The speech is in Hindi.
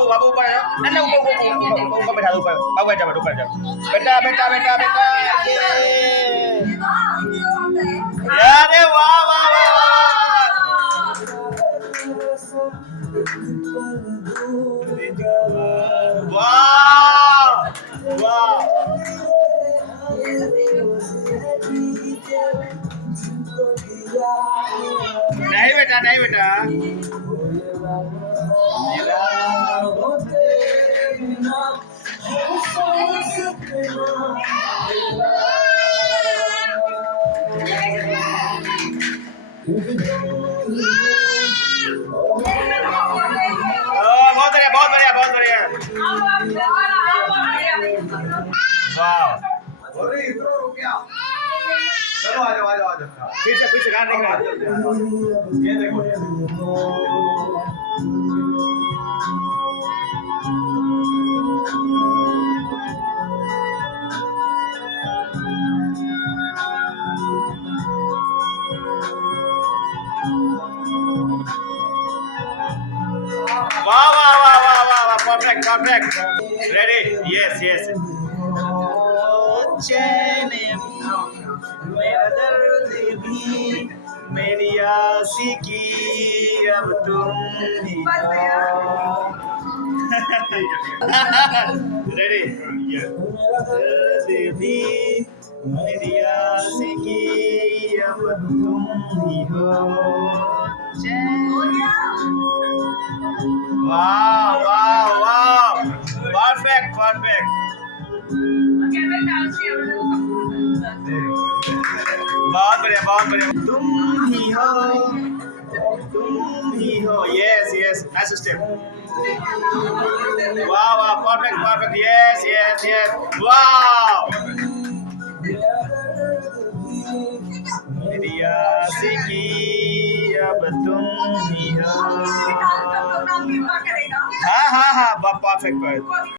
बाबू बाबू ऊपर है नहीं नहीं ऊपर बैठा दो ऊपर बाबू बैठा ऊपर जाओ बेटा बेटा बेटा बेटा अरे वाह वाह वाह वाह वाह नहीं बेटा नहीं बेटा बहुत बढ़िया बहुत बढ़िया बहुत बढ़िया वाह अरे इतना रुक गया चलो आ जाओ आ जाओ आ जाओ फिर से गाना देख रहा ये देखो वाह वाह वाह वाह वाह वाह perfect perfect ready yes yes चैन मेरा दर्द भी मेरी आशिकी अब तुम ही रेडी दर्द भी मेरी आशिकी अब तुम ही हो वाह वाह वाह परफेक्ट परफेक्ट बहुत बढ़िया तुम ही हो यस यस नाइस स्टेप वाह वाह perfect perfect yes yes yes वाह मेरी आशिकी अब तुम ही हो हाँ हाँ हाँ परफेक्ट